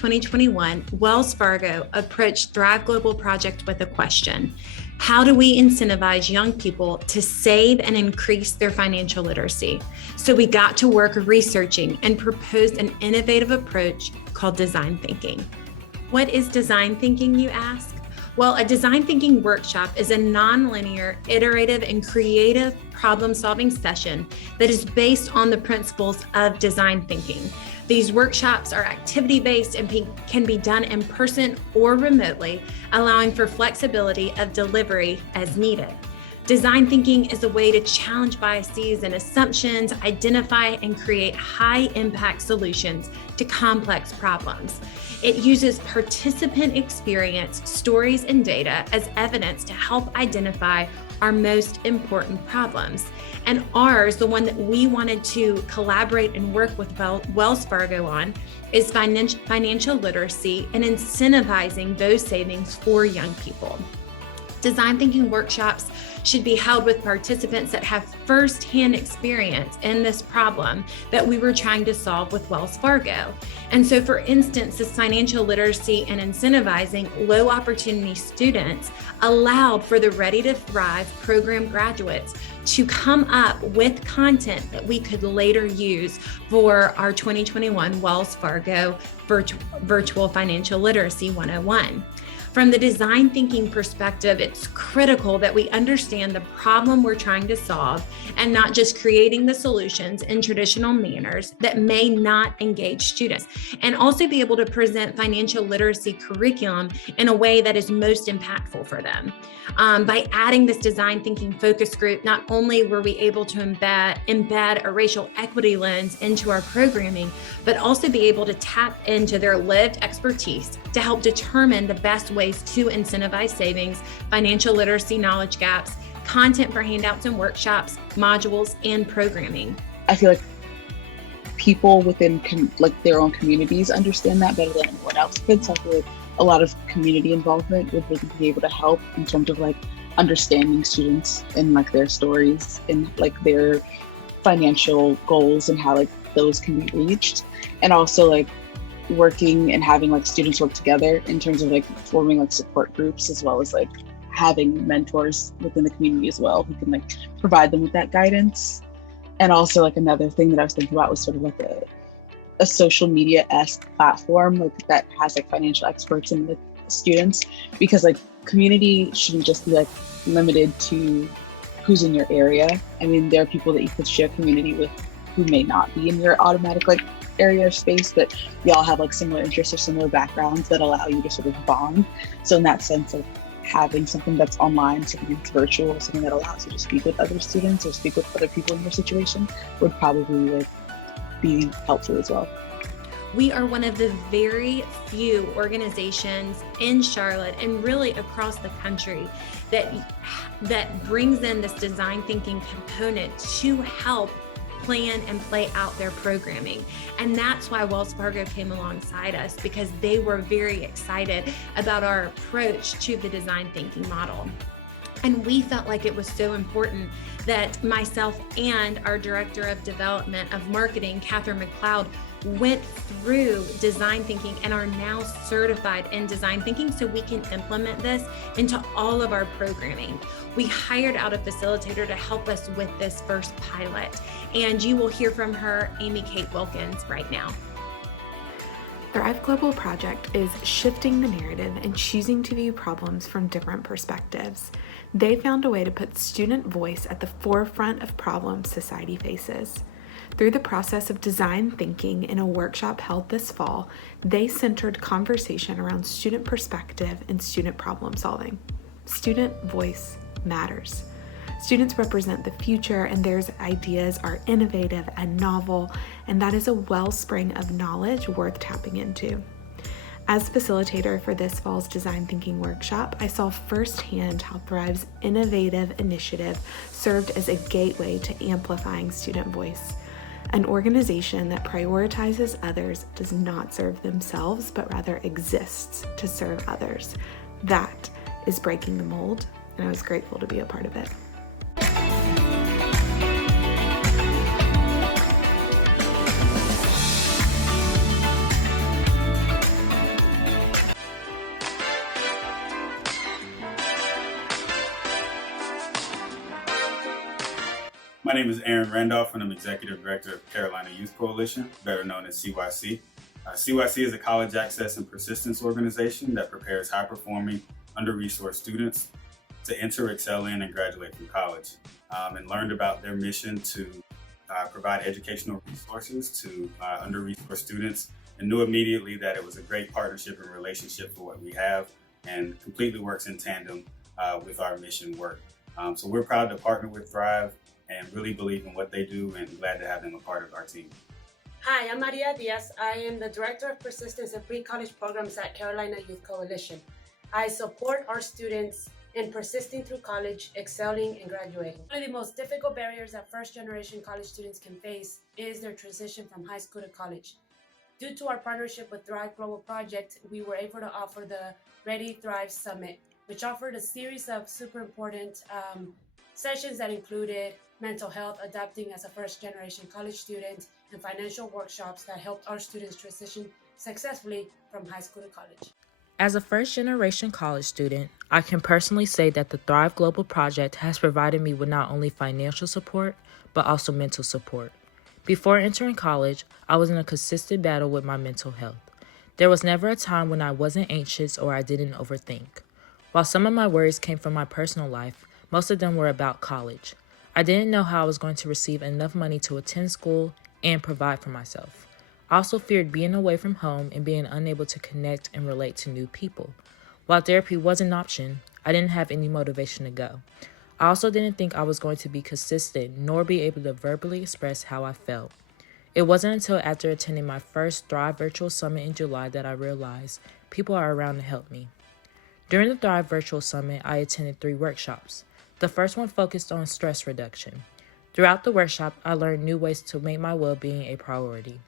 2021, Wells Fargo approached Thrive Global Project with a question: how do we incentivize young people to save and increase their financial literacy? So we got to work researching and proposed an innovative approach called design thinking. What is design thinking, you ask? Well, a design thinking workshop is a nonlinear, iterative, and creative problem-solving session that is based on the principles of design thinking. These workshops are activity-based and can be done in person or remotely, allowing for flexibility of delivery as needed. Design thinking is a way to challenge biases and assumptions, identify and create high-impact solutions to complex problems. It uses participant experience, stories, and data as evidence to help identify our most important problems. And ours, the one that we wanted to collaborate and work with Wells Fargo on, is financial literacy and incentivizing those savings for young people. Design thinking workshops should be held with participants that have firsthand experience in this problem that we were trying to solve with Wells Fargo. And so, for instance, this financial literacy and incentivizing low opportunity students allowed for the Ready to Thrive program graduates to come up with content that we could later use for our 2021 Wells Fargo Virtual Financial Literacy 101. From the design thinking perspective, it's critical that we understand the problem we're trying to solve and not just creating the solutions in traditional manners that may not engage students, and also be able to present financial literacy curriculum in a way that is most impactful for them. By adding this design thinking focus group, not only were we able to embed a racial equity lens into our programming, but also be able to tap into their lived expertise to help determine the best ways to incentivize savings, financial literacy knowledge gaps, content for handouts and workshops, modules, and programming. I feel like people within their own communities understand that better than anyone else could. So I feel like a lot of community involvement would really be able to help in terms of understanding students and their stories and their financial goals and how those can be reached, and also working and having students work together in terms of forming support groups, as well as having mentors within the community as well who can provide them with that guidance. And also another thing that I was thinking about was sort of a social media-esque platform that has financial experts and students, because community shouldn't just be limited to who's in your area. I mean, there are people that you could share community with who may not be in your automatic area or space, but we all have similar interests or similar backgrounds that allow you to sort of bond. So in that sense of having something that's online, something that's virtual, something that allows you to speak with other students or speak with other people in your situation would probably be helpful as well. We are one of the very few organizations in Charlotte and really across the country that brings in this design thinking component to help plan and play out their programming. And that's why Wells Fargo came alongside us, because they were very excited about our approach to the design thinking model. And we felt like it was so important that myself and our Director of Development of Marketing, Catherine McLeod, went through design thinking and are now certified in design thinking so we can implement this into all of our programming. We hired out a facilitator to help us with this first pilot, and you will hear from her, Amy Kate Wilkins, right now. Thrive Global Project is shifting the narrative and choosing to view problems from different perspectives. They found a way to put student voice at the forefront of problems society faces. Through the process of design thinking in a workshop held this fall, they centered conversation around student perspective and student problem solving. Student voice matters. Students represent the future, and their ideas are innovative and novel, and that is a wellspring of knowledge worth tapping into. As facilitator for this fall's design thinking workshop, I saw firsthand how Thrive's innovative initiative served as a gateway to amplifying student voice. An organization that prioritizes others does not serve themselves, but rather exists to serve others. That is breaking the mold, and I was grateful to be a part of it. My name is Aaron Randolph, and I'm Executive Director of Carolina Youth Coalition, better known as CYC. CYC is a college access and persistence organization that prepares high-performing, under-resourced students to enter, excel in, and graduate from college. And learned about their mission to provide educational resources to under-resourced students, and knew immediately that it was a great partnership and relationship for what we have, and completely works in tandem with our mission work. So we're proud to partner with Thrive and really believe in what they do, and glad to have them a part of our team. Hi, I'm Maria Diaz. I am the Director of Persistence and Pre-College Programs at Carolina Youth Coalition. I support our students in persisting through college, excelling, and graduating. One of the most difficult barriers that first-generation college students can face is their transition from high school to college. Due to our partnership with Thrive Global Project, we were able to offer the Ready Thrive Summit, which offered a series of super important sessions that included mental health, adapting as a first-generation college student, and financial workshops that helped our students transition successfully from high school to college. As a first-generation college student, I can personally say that the Thrive Global Project has provided me with not only financial support, but also mental support. Before entering college, I was in a consistent battle with my mental health. There was never a time when I wasn't anxious or I didn't overthink. While some of my worries came from my personal life, most of them were about college. I didn't know how I was going to receive enough money to attend school and provide for myself. I also feared being away from home and being unable to connect and relate to new people. While therapy was an option, I didn't have any motivation to go. I also didn't think I was going to be consistent nor be able to verbally express how I felt. It wasn't until after attending my first Thrive Virtual Summit in July that I realized people are around to help me. During the Thrive Virtual Summit, I attended 3 workshops. The first one focused on stress reduction. Throughout the workshop, I learned new ways to make my well-being a priority.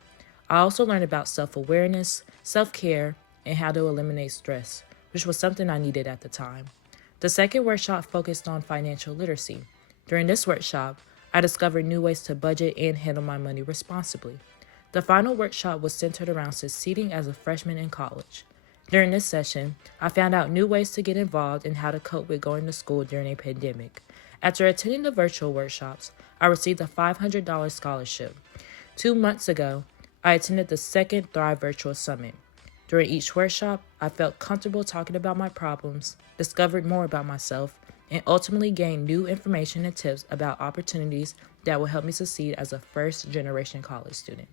I also learned about self-awareness, self-care, and how to eliminate stress, which was something I needed at the time. The second workshop focused on financial literacy. During this workshop, I discovered new ways to budget and handle my money responsibly. The final workshop was centered around succeeding as a freshman in college. During this session, I found out new ways to get involved and how to cope with going to school during a pandemic. After attending the virtual workshops, I received a $500 scholarship. 2 months ago, I attended the second Thrive Virtual Summit. During each workshop, I felt comfortable talking about my problems, discovered more about myself, and ultimately gained new information and tips about opportunities that will help me succeed as a first-generation college student.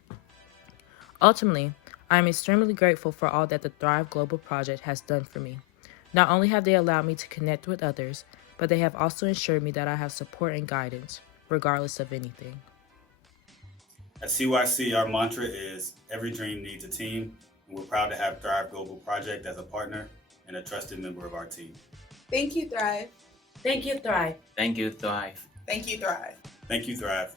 Ultimately, I am extremely grateful for all that the Thrive Global Project has done for me. Not only have they allowed me to connect with others, but they have also ensured me that I have support and guidance, regardless of anything. At CYC, our mantra is every dream needs a team, and we're proud to have Thrive Global Project as a partner and a trusted member of our team. Thank you, Thrive. Thank you, Thrive. Thank you, Thrive. Thank you, Thrive. Thank you, Thrive.